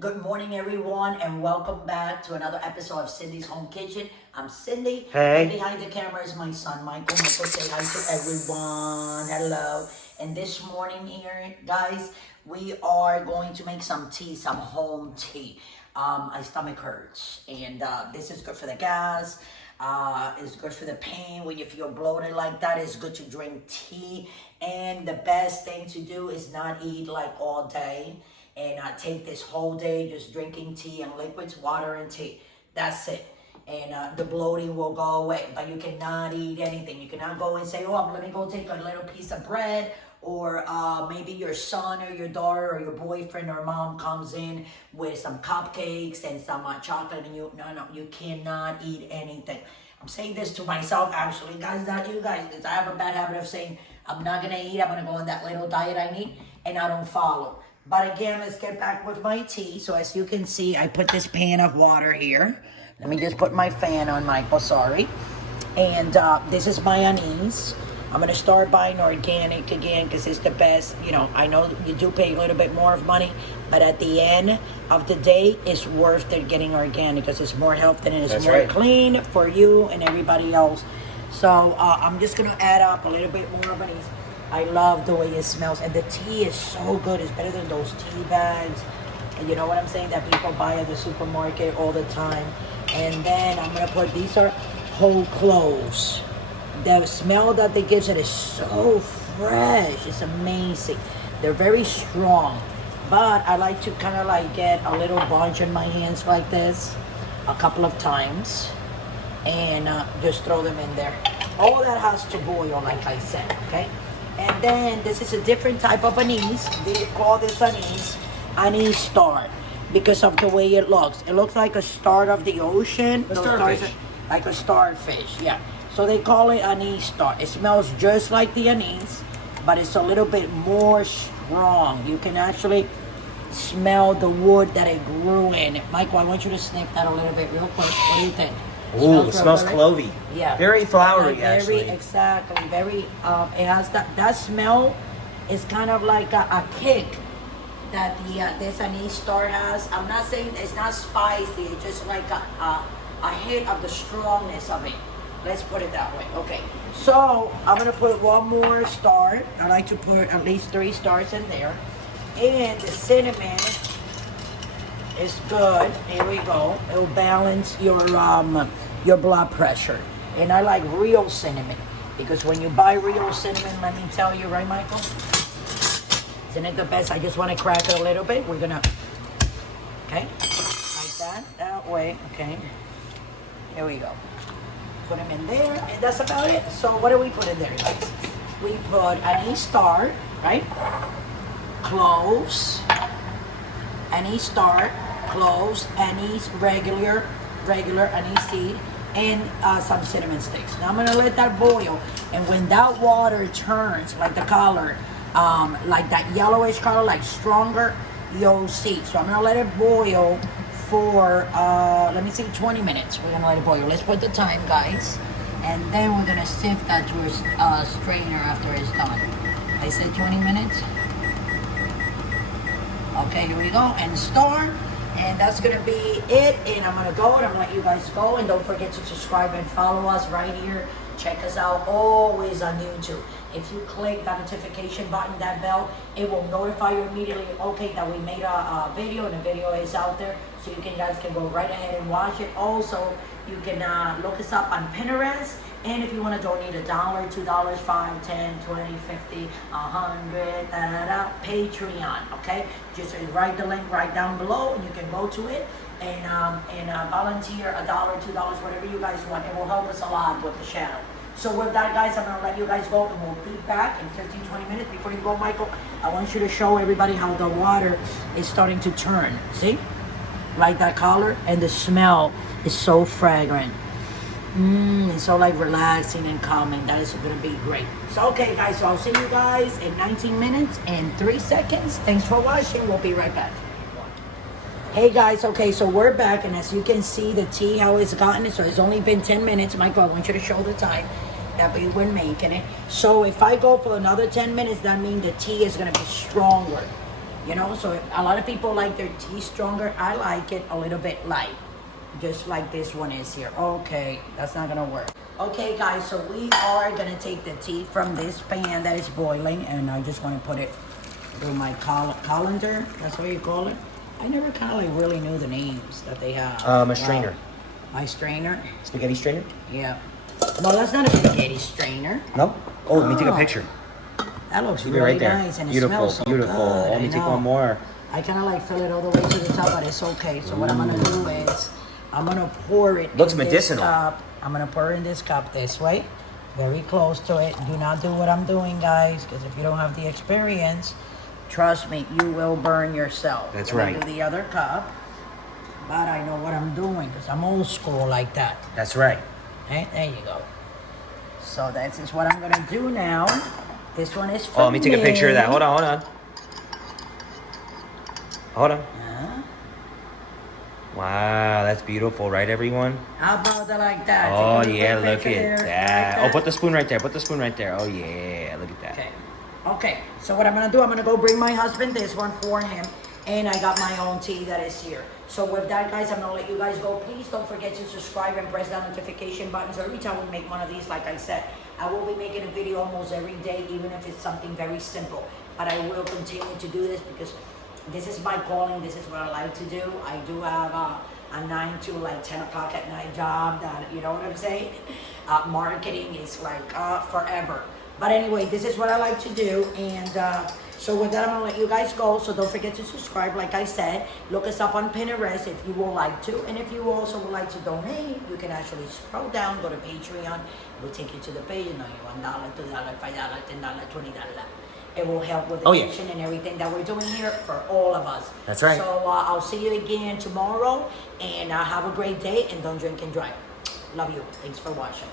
Good morning, everyone, and welcome back to another episode of Cindy's Home Kitchen. I'm Cindy. Hey. And behind the camera is my son, Michael. Michael, say hi to everyone. Hello. And this morning here, guys, we are going to make some tea, some home tea. My stomach hurts, and this is good for the gas. It's good for the pain when you feel bloated like that. It's good to drink tea. And the best thing to do is not eat like all day. And take this whole day just drinking tea and liquids, water and tea. That's it. And the bloating will go away. But you cannot eat anything. You cannot go and say, oh, let me go take a little piece of bread. Or maybe your son or your daughter or your boyfriend or mom comes in with some cupcakes and some chocolate. And no, you cannot eat anything. I'm saying this to myself, actually. Guys, not you guys. Because I have a bad habit of saying, I'm not going to eat. I'm going to go on that little diet I need. And I don't follow. But again, let's get back with my tea. So as you can see, I put this pan of water here. Let me just put my fan on, Michael, sorry. And this is my anise. I'm going to start buying organic again because it's the best. You know, I know you do pay a little bit more of money, but at the end of the day, it's worth it getting organic because it's more healthy and it's more clean for you and everybody else. So I'm just going to add up a little bit more of anise. I love the way it smells, and the tea is so good. It's better than those tea bags, and you know what I'm saying, that people buy at the supermarket all the time. And then I'm gonna put, these are whole cloves. The smell that they give it is so fresh. It's amazing. They're very strong, but I like to kind of like get a little bunch in my hands like this a couple of times and just throw them in there. All that has to boil, like I said, okay? And then this is a different type of anise. They call this anise star, because of the way it looks. It looks like a star of the ocean. A starfish. Like a starfish, yeah. So they call it anise star. It smells just like the anise, but it's a little bit more strong. You can actually smell the wood that it grew in. Michael, I want you to sniff that a little bit real quick. What do you think? Ooh, it smells clovey. Yeah. Very flowery, very, actually. Exactly. Very, it has that smell is kind of like a kick that this anise star has. I'm not saying it's not spicy. It's just like a hit of the strongness of it. Let's put it that way. Okay. So I'm going to put one more star. I like to put at least 3 stars in there. And the cinnamon is good. Here we go. It'll balance your blood pressure. And I like real cinnamon, because when you buy real cinnamon, let me tell you, right, Michael? Isn't it the best? I just want to crack it a little bit. We're gonna, okay, like that way. Okay. Here we go. Put them in there, and that's about it. So what do we put in there, guys? We put anise star, right? Cloves. Anise star, cloves, anise, regular anise seed, and some cinnamon sticks. Now I'm gonna let that boil, and when that water turns like the color, like that yellowish color, like stronger, you'll see. So I'm gonna let it boil for, let me see, 20 minutes. We're gonna let it boil. Let's put the time, guys, and then we're gonna sift that to a strainer after it's done. I said 20 minutes. Okay, here we go, and start, and that's gonna be it. And I'm gonna go, and I'm gonna let you guys go, and don't forget to subscribe and follow us right here. Check us out always on YouTube. If you click that notification button, that bell, it will notify you immediately, okay, that we made a video, and the video is out there, so you guys can go right ahead and watch it. Also, you can look us up on Pinterest. And if you want to donate $1, $2, $5, $10, $20, $50, $100, Patreon, okay? Just write the link right down below, and you can go to it and volunteer $1, $2, whatever you guys want. It will help us a lot with the channel. So with that, guys, I'm going to let you guys go, and we'll be back in 15, 20 minutes. Before you go, Michael, I want you to show everybody how the water is starting to turn. See? Like that color, and the smell is so fragrant. It's so like relaxing and calming. That is going to be great. So okay, guys, so I'll see you guys in 19 minutes and 3 seconds. Thanks for watching. We'll be right back. Hey guys, okay, so we're back, and as you can see the tea, how it's gotten. So it's only been 10 minutes. Michael, I want you to show the time that we were making it. So if I go for another 10 minutes, that means the tea is going to be stronger. You know, so if a lot of people like their tea stronger. I like it a little bit light, just like this one is here. Okay, that's not gonna work. Okay, guys, so we are gonna take the tea from this pan that is boiling, and I just want to put it through my colander. That's what you call it. I never kind of like really knew the names that they have. A strainer. My strainer. Spaghetti strainer? Yeah. No, that's not a spaghetti strainer. No? Oh, let me take a picture. That looks Should be really right there. nice, and Beautiful, it smells so beautiful. good. Let me I take know. one more. I kind of like fill it all the way to the top, but it's okay. So what I'm gonna do is I'm gonna pour it. Looks in medicinal. This cup. I'm gonna pour it in this cup this way, very close to it. Do not do what I'm doing, guys, because if you don't have the experience, trust me, you will burn yourself. That's I'm gonna right. do the other cup, but I know what I'm doing because I'm old school like that. That's right. Hey, there you go. So that is what I'm gonna do now. This one is for Oh, let me take a picture of that. Hold on, hold on. Hold on. Wow, that's beautiful, right, everyone? How about that like that? Oh, Take a yeah, little look picture at there, that. like Oh, put the spoon right there. Put the spoon right there. Oh, yeah, look at that. Okay. Okay, so what I'm gonna do, I'm gonna go bring my husband this one for him, and I got my own tea that is here. So with that, guys, I'm gonna let you guys go. Please don't forget to subscribe and press that notification button. So every time we make one of these, like I said, I will be making a video almost every day, even if it's something very simple. But I will continue to do this because this is my calling. This is what I like to do. I do have a 9 to like 10 o'clock at night job that, you know what I'm saying? Marketing is like forever. But anyway, this is what I like to do. And so with that, I'm gonna let you guys go. So don't forget to subscribe, like I said. Look us up on Pinterest if you would like to. And if you also would like to donate, you can actually scroll down, go to Patreon. It will take you to the page. You know, $1, $2, $5, $10, $20. It will help with the kitchen and everything that we're doing here for all of us. That's right. So I'll see you again tomorrow. And have a great day. And don't drink and drive. Love you. Thanks for watching.